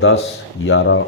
10, 11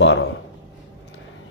12।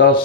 10,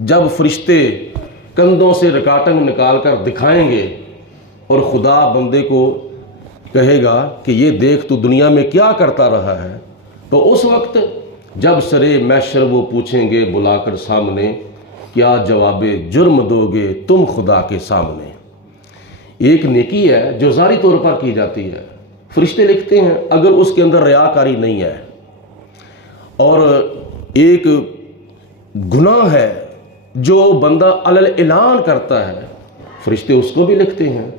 جب فرشتے کندھوں سے ریکارڈنگ نکال کر دکھائیں گے اور خدا بندے کو کہے گا کہ یہ دیکھ تو دنیا میں کیا کرتا رہا ہے؟ تو اس وقت جب سرے محشر وہ پوچھیں گے بلا کر سامنے، کیا جواب جرم دو گے تم خدا کے سامنے؟ ایک نیکی ہے جو ظاہری طور پر کی جاتی ہے، فرشتے لکھتے ہیں اگر اس کے اندر ریاکاری نہیں ہے، اور ایک گناہ ہے جو بندہ علل اعلان کرتا ہے، فرشتے اس کو بھی لکھتے ہیں۔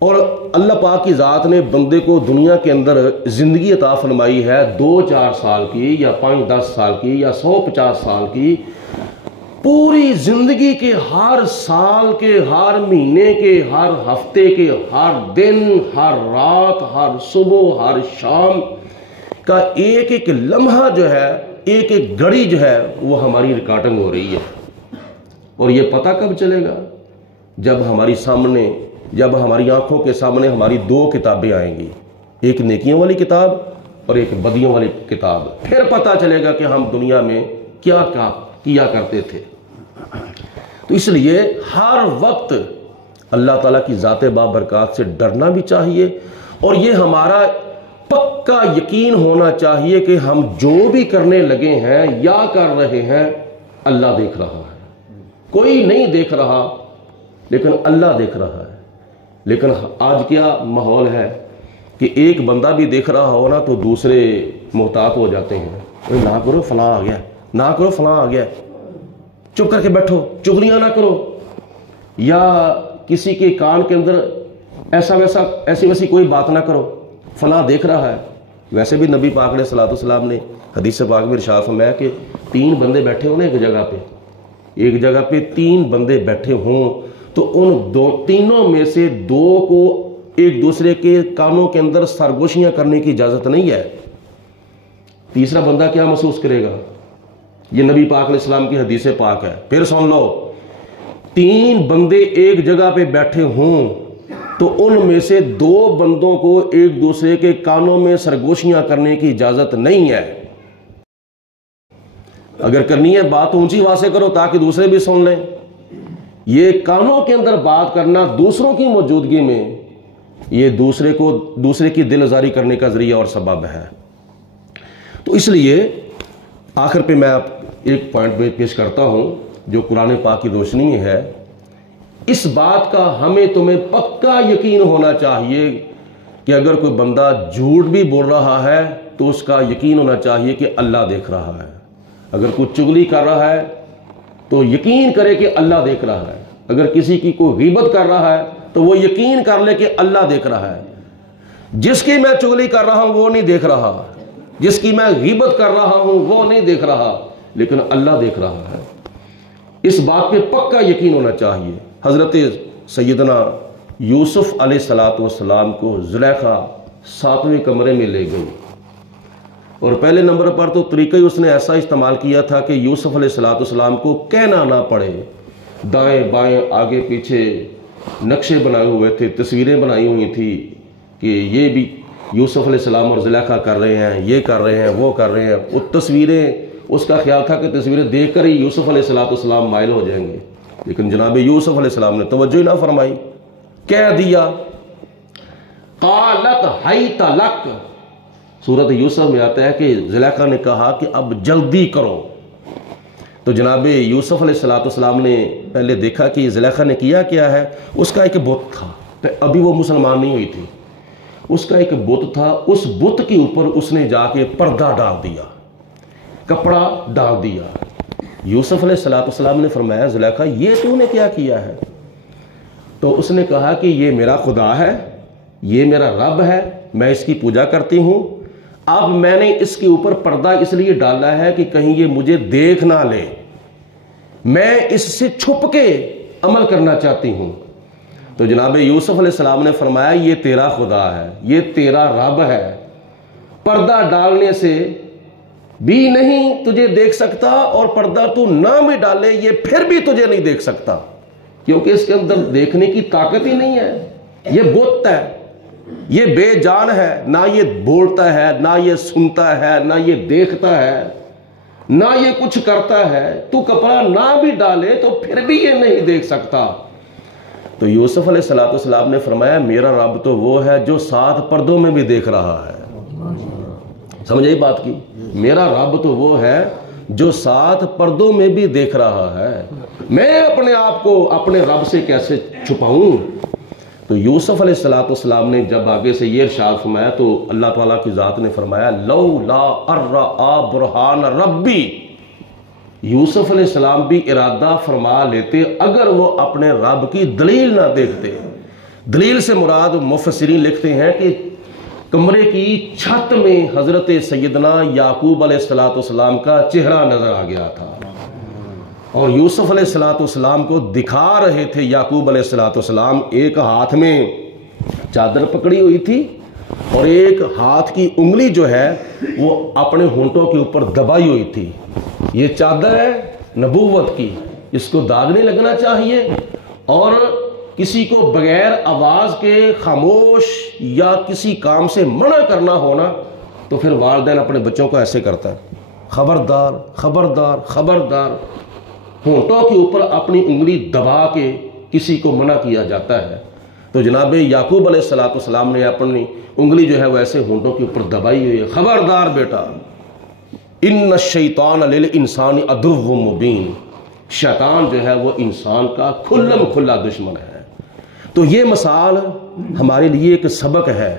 اور اللہ پاک کی ذات نے بندے کو دنیا کے اندر زندگی عطا فرمائی ہے 2-4 سال کی یا 5-10 سال کی یا 150 سال کی، پوری زندگی کے ہر سال کے، ہر مہینے کے، ہر ہفتے کے، ہر دن، ہر رات، ہر صبح، ہر شام کا ایک ایک لمحہ جو ہے، ایک ایک گھڑی جو ہے وہ ہماری ریکارڈنگ ہو رہی ہے۔ اور یہ پتہ کب چلے گا؟ جب ہماری سامنے، جب ہماری آنکھوں کے سامنے ہماری 2 کتابیں آئیں گی، ایک نیکیوں والی کتاب اور ایک بدیوں والی کتاب، پھر پتہ چلے گا کہ ہم دنیا میں کیا کیا کرتے تھے۔ تو اس لیے ہر وقت اللہ تعالیٰ کی ذات بابرکات سے ڈرنا بھی چاہیے، اور یہ ہمارا پکا یقین ہونا چاہیے کہ ہم جو بھی کرنے لگے ہیں یا کر رہے ہیں اللہ دیکھ رہا ہے۔ کوئی نہیں دیکھ رہا لیکن اللہ دیکھ رہا ہے۔ لیکن آج کیا ماحول ہے کہ ایک بندہ بھی دیکھ رہا ہو نا تو دوسرے محتاط ہو جاتے ہیں، نہ کرو فلاں آ گیا، نہ کرو فلاں آ گیا، چپ کر کے بیٹھو، چغلیاں نہ کرو، یا کسی کے کان کے اندر ایسی ویسی کوئی بات نہ کرو، فلاں دیکھ رہا ہے۔ ویسے بھی نبی پاک علیہ الصلوۃ والسلام نے حدیث پاک میں ارشاد فرمایا کہ 3 بندے بیٹھے ہوں نا ایک جگہ پہ 3 بندے بیٹھے ہوں تو ان تینوں میں سے 2 کو ایک دوسرے کے کانوں کے اندر سرگوشیاں کرنے کی اجازت نہیں ہے۔ تیسرا بندہ کیا محسوس کرے گا؟ یہ نبی پاک علیہ السلام کی حدیث پاک ہے، پھر سن لو، 3 بندے ایک جگہ پہ بیٹھے ہوں تو ان میں سے 2 بندوں کو ایک دوسرے کے کانوں میں سرگوشیاں کرنے کی اجازت نہیں ہے۔ اگر کرنی ہے بات اونچی آواز سے کرو تاکہ دوسرے بھی سن لیں۔ یہ کانوں کے اندر بات کرنا دوسروں کی موجودگی میں، یہ دوسرے کی دل آزاری کرنے کا ذریعہ اور سبب ہے۔ تو اس لیے آخر پہ میں ایک پوائنٹ میں پیش کرتا ہوں جو قرآن پاک کی روشنی میں ہے۔ اس بات کا ہمیں تمہیں پکا یقین ہونا چاہیے کہ اگر کوئی بندہ جھوٹ بھی بول رہا ہے تو اس کا یقین ہونا چاہیے کہ اللہ دیکھ رہا ہے۔ اگر کوئی چغلی کر رہا ہے تو یقین کرے کہ اللہ دیکھ رہا ہے۔ اگر کسی کی کوئی غیبت کر رہا ہے تو وہ یقین کر لے کہ اللہ دیکھ رہا ہے۔ جس کی میں چغلی کر رہا ہوں وہ نہیں دیکھ رہا، جس کی میں غیبت کر رہا ہوں وہ نہیں دیکھ رہا، لیکن اللہ دیکھ رہا ہے۔ اس بات پہ پکا یقین ہونا چاہیے۔ حضرت سیدنا یوسف علیہ السلام کو زلیخا 7ویں کمرے میں لے گئی، اور پہلے نمبر پر تو طریقہ ہی اس نے ایسا استعمال کیا تھا کہ یوسف علیہ السلام کو کہنا نہ پڑے۔ دائیں بائیں آگے پیچھے نقشے بنائے ہوئے تھے، تصویریں بنائی ہوئی تھی کہ یہ بھی یوسف علیہ السلام اور زلیخا کر رہے ہیں، یہ کر رہے ہیں، وہ کر رہے ہیں۔ وہ تصویریں، اس کا خیال تھا کہ تصویریں دیکھ کر ہی یوسف علیہ السلام مائل ہو جائیں گے، لیکن جناب یوسف علیہ السلام نے توجہ نہ فرمائی، کہہ دیا قالت حیت لک۔ سورۃ یوسف میں آتا ہے کہ زلیخا نے کہا کہ اب جلدی کرو۔ تو جناب یوسف علیہ السلام نے پہلے دیکھا کہ زلیخا نے کیا ہے۔ اس کا ایک بت تھا، ابھی وہ مسلمان نہیں ہوئی تھی، اس کا ایک بت تھا، اس بت کے اوپر اس نے جا کے پردہ ڈال دیا، کپڑا ڈال دیا۔ یوسف علیہ السلام نے فرمایا زلیخا یہ تو نے کیا کیا ہے؟ تو اس نے کہا کہ یہ میرا خدا ہے، یہ میرا رب ہے، میں اس کی پوجا کرتی ہوں۔ اب میں نے اس کے اوپر پردہ اس لیے ڈالا ہے کہ کہیں یہ مجھے دیکھ نہ لے، میں اس سے چھپ کے عمل کرنا چاہتی ہوں۔ تو جناب یوسف علیہ السلام نے فرمایا یہ تیرا خدا ہے، یہ تیرا رب ہے، پردہ ڈالنے سے بھی نہیں تجھے دیکھ سکتا، اور پردہ تو نہ بھی ڈالے یہ پھر بھی تجھے نہیں دیکھ سکتا، کیونکہ اس کے اندر دیکھنے کی طاقت ہی نہیں ہے۔ یہ بت ہے، یہ بے جان ہے، نہ یہ بولتا ہے، نہ یہ سنتا ہے، نہ یہ دیکھتا ہے، نہ یہ کچھ کرتا ہے، تو کپڑا نہ بھی ڈالے تو پھر بھی یہ نہیں دیکھ سکتا۔ تو یوسف علیہ السلام نے فرمایا میرا رب تو وہ ہے جو 7 پردوں میں بھی دیکھ رہا ہے۔ سمجھ آئی بات کی؟ میرا رب تو وہ ہے جو 7 پردوں میں بھی دیکھ رہا ہے، میں اپنے آپ کو اپنے رب سے کیسے چھپاؤں؟ تو یوسف علیہ السلام نے جب آگے سے یہ ارشاد فرمایا تو اللہ تعالیٰ کی ذات نے فرمایا لولا ارآ برہان ربی، یوسف علیہ السلام بھی ارادہ فرما لیتے اگر وہ اپنے رب کی دلیل نہ دیکھتے۔ دلیل سے مراد مفسرین لکھتے ہیں کہ کمرے کی چھت میں حضرت سیدنا یعقوب علیہ السلام کا چہرہ نظر آ گیا تھا، اور یوسف علیہ السلام کو دکھا رہے تھے یعقوب علیہ السلام، ایک ہاتھ میں چادر پکڑی ہوئی تھی اور ایک ہاتھ کی انگلی جو ہے وہ اپنے ہونٹوں کے اوپر دبائی ہوئی تھی۔ یہ چادر ہے نبوت کی، اس کو داغ نہیں لگنا چاہیے، اور کسی کو بغیر آواز کے خاموش یا کسی کام سے منع کرنا ہونا تو پھر والدین اپنے بچوں کو ایسے کرتا ہے، خبردار خبردار خبردار، ہونٹوں کے اوپر اپنی انگلی دبا کے کسی کو منع کیا جاتا ہے۔ تو جناب یعقوب علیہ السلام نے اپنی انگلی جو ہے وہ ایسے ہونٹوں کے اوپر دبائی ہوئی ہے، خبردار بیٹا، ان الشیطان للانسان عدو مبین، شیطان جو ہے وہ انسان کا کھلم کھلا دشمن ہے۔ تو یہ مثال ہمارے لیے ایک سبق ہے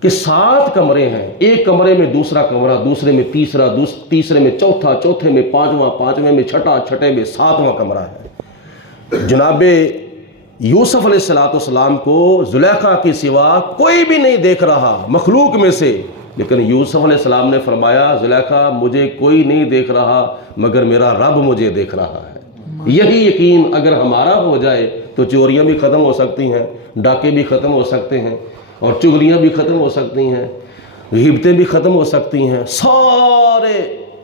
کہ 7 کمرے ہیں، ایک کمرے میں دوسرا کمرہ، دوسرے میں تیسرا، تیسرے میں چوتھا، چوتھے میں پانچواں، پانچویں میں چھٹا، چھٹے میں 7واں کمرہ ہے۔ جناب یوسف علیہ السلام کو زلیخا کے سوا کوئی بھی نہیں دیکھ رہا مخلوق میں سے، لیکن یوسف علیہ السلام نے فرمایا زلیخا مجھے کوئی نہیں دیکھ رہا مگر میرا رب مجھے دیکھ رہا ہے۔ یہی یقین اگر ہمارا ہو جائے تو چوریاں بھی ختم ہو سکتی ہیں، ڈاکے بھی ختم ہو سکتے ہیں، اور چغلیاں بھی ختم ہو سکتی ہیں، غیبتیں بھی ختم ہو سکتی ہیں، سارے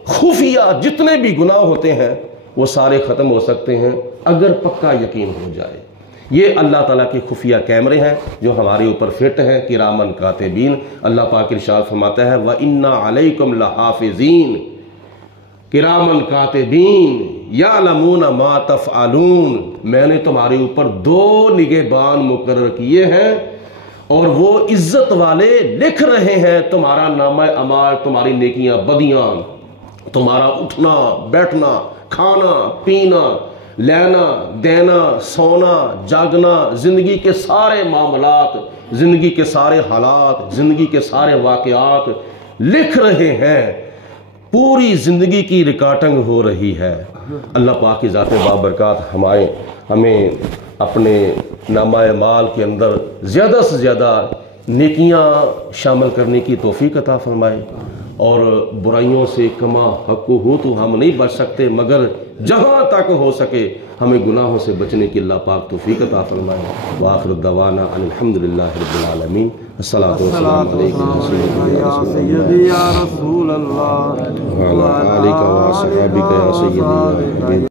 خفیہ جتنے بھی گناہ ہوتے ہیں وہ سارے ختم ہو سکتے ہیں اگر پکا یقین ہو جائے۔ یہ اللہ تعالیٰ کے خفیہ کیمرے ہیں جو ہمارے اوپر فٹ ہیں، کرامن کاتبین۔ اللہ پاک ارشاد فرماتا ہے وَإِنَّ عَلَيْكُمْ لَحَافِظِينَ کرامن کاتبین یعلمون ما تفعلون، میں نے تمہارے اوپر 2 نگہبان مقرر کیے ہیں اور وہ عزت والے لکھ رہے ہیں تمہارا نامہ اعمال، تمہاری نیکیاں بدیاں، تمہارا اٹھنا بیٹھنا، کھانا پینا، لینا دینا، سونا جاگنا، زندگی کے سارے معاملات، زندگی کے سارے حالات، زندگی کے سارے واقعات لکھ رہے ہیں، پوری زندگی کی ریکارڈنگ ہو رہی ہے۔ اللہ پاک کی ذات بابرکات ہمیں اپنے نامہ اعمال کے اندر زیادہ سے زیادہ نیکیاں شامل کرنے کی توفیق عطا فرمائے، اور برائیوں سے کما حق ہو تو ہم نہیں بچ سکتے، مگر جہاں تک ہو سکے ہمیں گناہوں سے بچنے کی اللہ پاک توفیق عطا فرمائے۔ وآخر دعوانا ان الحمدللہ رب العالمین۔ الصلاۃ والسلام علیکم یا سیدی یا رسول اللہ وعلی آلک و اصحابک یا سیدی۔